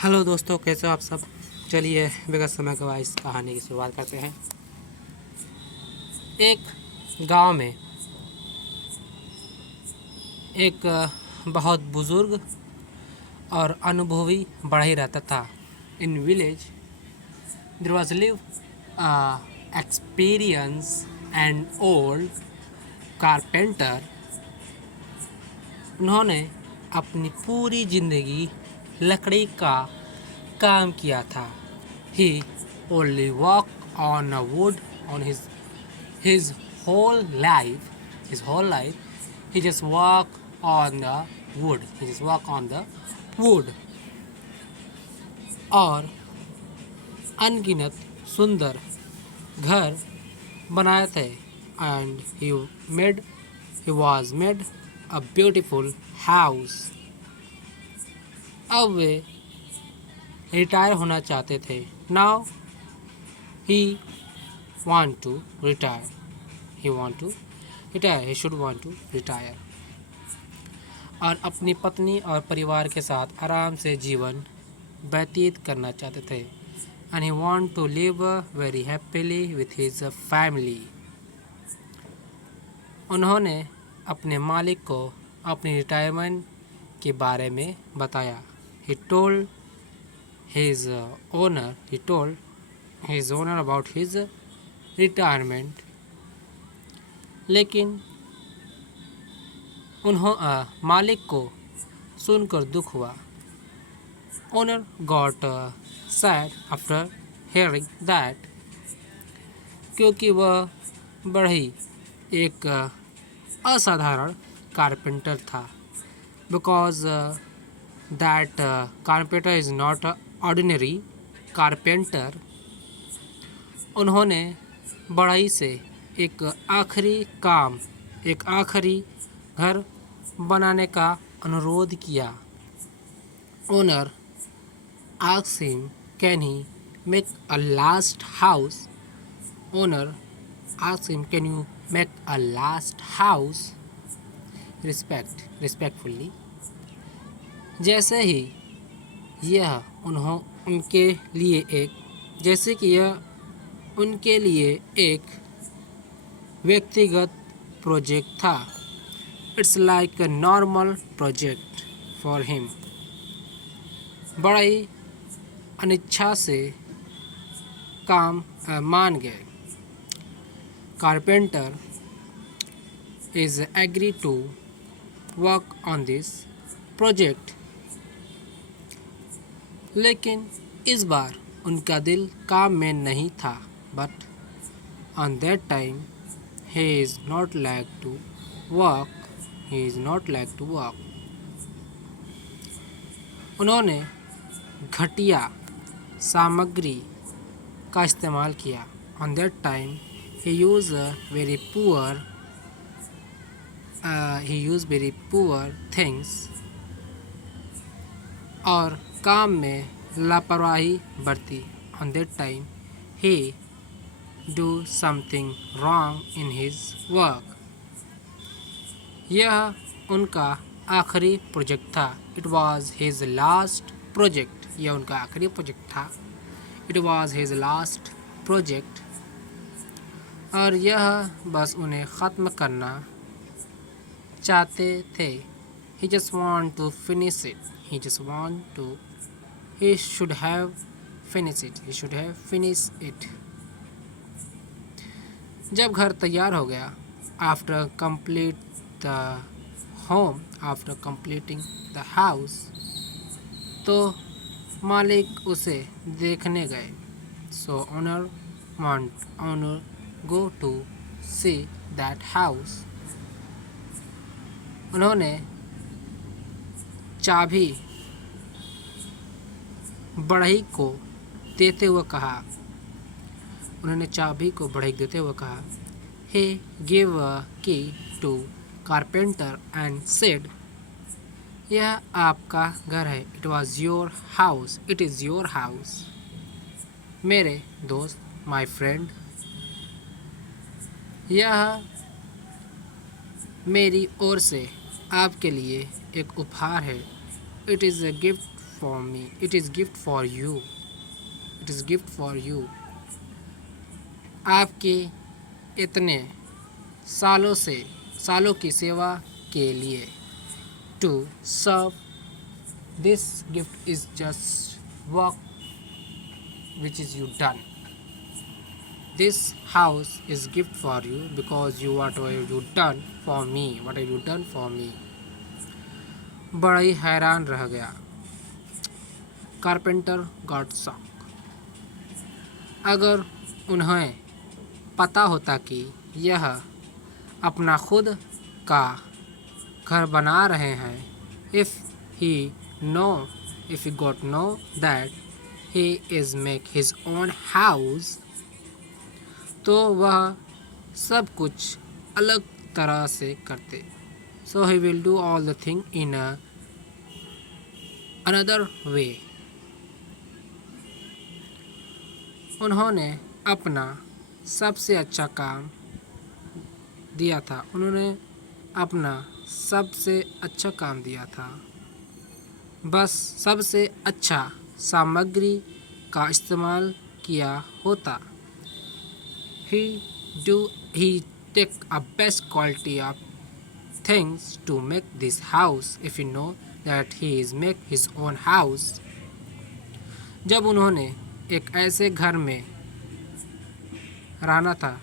Hello दोस्तों, कैसे हो आप सब। चलिए बेगत समय के बाद इस कहानी की शुरुआत करते हैं। एक गांव में एक बहुत बुज़ुर्ग और अनुभवी बढ़ई रहता था। In village there was live experience and old carpenter. उन्होंने अपनी पूरी ज़िंदगी लकड़ी का काम किया था। He only worked on a wood on his whole life. His whole life, he just worked on the wood. He just worked on the wood. और अनगिनत सुंदर घर बनाए थे। And he was made a beautiful house. अब वे retire होना चाहते थे। Now he want to retire. He want to retire. He should want to retire. और अपनी पत्नी और परिवार के साथ आराम से जीवन व्यतीत करना चाहते थे। And he want to live very happily with his family. उन्होंने अपने मालिक को अपनी रिटायरमेंट के बारे में बताया। He told his owner about his retirement. लेकिन मालिक को सुनकर दुख हुआ। Owner got sad after hearing that, क्योंकि वह बढ़ई एक असाधारण कारपेंटर था। Because that carpenter is not an ordinary carpenter. उन्होंने बढ़ई से एक आखिरी घर बनाने का अनुरोध किया। Owner asked him, can he make a last house? Owner asked him, can you make a last house? Respectfully. जैसे कि यह उनके लिए एक व्यक्तिगत प्रोजेक्ट था। It's like a normal project for him. बड़ी अनिच्छा से काम मान गए। Carpenter is agreed to work on this project. लेकिन इस बार उनका दिल काम में नहीं था। But on that time he is not like to work. उन्होंने घटिया सामग्री का इस्तेमाल किया। On that time he used very poor things. और काम में लापरवाही बरती। On that time he do something wrong in his work. यह उनका आखिरी प्रोजेक्ट था। It was his last project. यह उनका आखिरी प्रोजेक्ट था। It was his last project. और यह बस उन्हें ख़त्म करना चाहते थे। He just want to finish it. He should have finished it. जब घर तैयार हो गया, after completing the house, तो मालिक उसे देखने गए। So owner go to see that house. उन्होंने चाबी बढ़ई को देते हुए कहा। He gave a key to carpenter and said, यह आपका घर है। It is your house. मेरे दोस्त, my friend, यह मेरी ओर से आपके लिए एक उपहार है। It is a gift for me. It is gift for you. It is gift for you. आपके इतने सालों की सेवा के लिए. To serve. This gift is just work which is you done. This house is gift for you because you whatever you done for me. What have you done for me? बड़ा ही हैरान रह गया. Carpenter got shock. अगर उन्हें पता होता कि यह अपना खुद का घर बना रहे हैं, if he got know that he is make his own house, तो वह सब कुछ अलग तरह से करते. So he will do all the thing in another way. उन्होंने अपना सबसे अच्छा काम दिया था. उन्होंने अपना सबसे अच्छा काम दिया था. बस सबसे अच्छा सामग्री का इस्तेमाल किया होता. He take a best quality of things to make this house. If you know that he is make his own house. जब उन्होंने एक ऐसे घर में रहना था.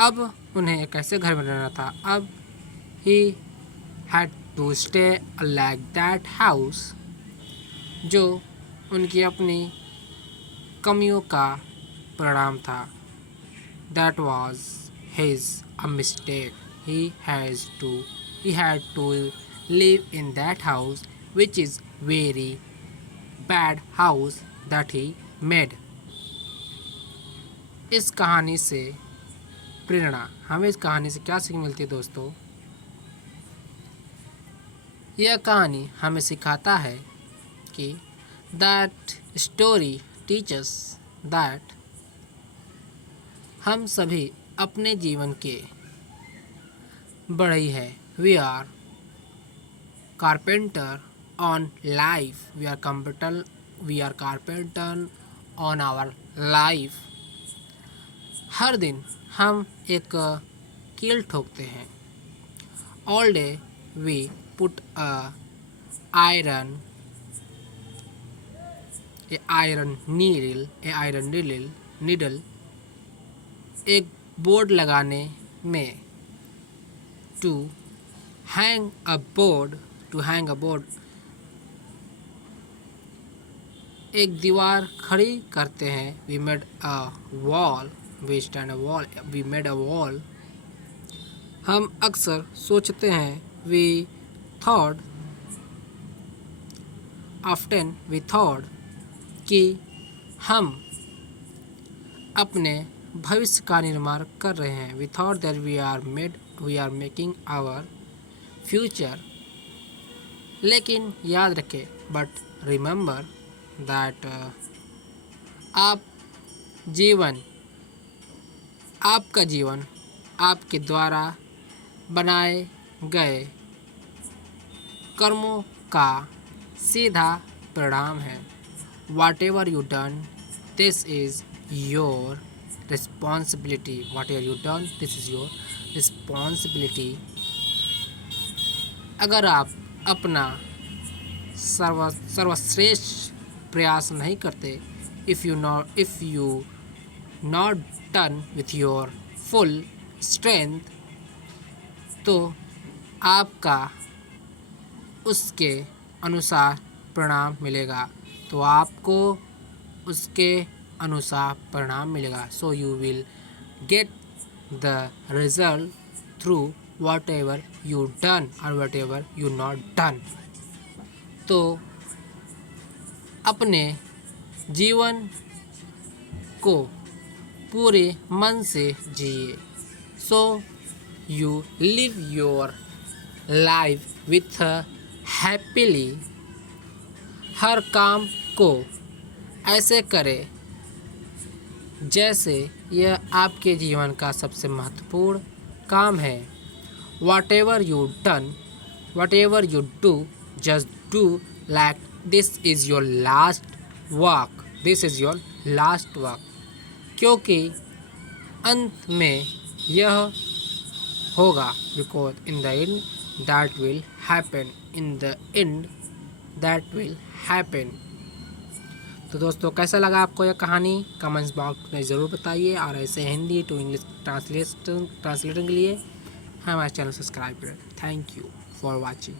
अब उन्हें एक ऐसे घर में रहना था. अब he had to stay like that house. जो उनकी अपनी कमियों का परिणाम था. That was his a mistake. He had to live in that house, which is very bad house that he made. इस कहानी से प्रेरणा. हमें इस कहानी से क्या सीख मिलती है दोस्तों? यह कहानी हमें सिखाता है कि that story teaches that हम सभी अपने जीवन के बड़े हैं. We are carpenter on life. We are carpenter on our life. हर दिन हम एक कील ठोकते हैं. All day we put a iron needle एक बोर्ड लगाने में. To hang a board एक दीवार खड़ी करते हैं. We made a wall. We made a wall. हम अक्सर सोचते हैं. Often we thought कि हम अपने भविष्य का निर्माण कर रहे हैं. We thought that we are making our future. लेकिन याद रखें, but remember that आपका जीवन आपके द्वारा बनाए गए कर्मों का सीधा परिणाम है. Whatever you done, this is your responsibility. Whatever you done, this is your responsibility. अगर आप अपना सर्वश्रेष्ठ प्रयास नहीं करते, if you not done with your full strength, तो आपका उसके अनुसार परिणाम मिलेगा. तो आपको उसके अनुसार परिणाम मिलेगा. So you will get the result through whatever you done or whatever you not done. तो अपने जीवन को पूरे मन से जिए. So you live your life with happily. हर काम को ऐसे करें जैसे यह आपके जीवन का सबसे महत्वपूर्ण काम है. Whatever you do, just do like this is your last work, this is your last work, क्योंकि अंत में यह होगा, because in the end that will happen, in the end that will happen. तो दोस्तों कैसा लगा आपको यह कहानी, कमेंट्स बॉक्स में ज़रूर बताइए, और ऐसे हिंदी टू इंग्लिश ट्रांसलेशन के लिए हमारे चैनल सब्सक्राइब करें। Thank you for watching.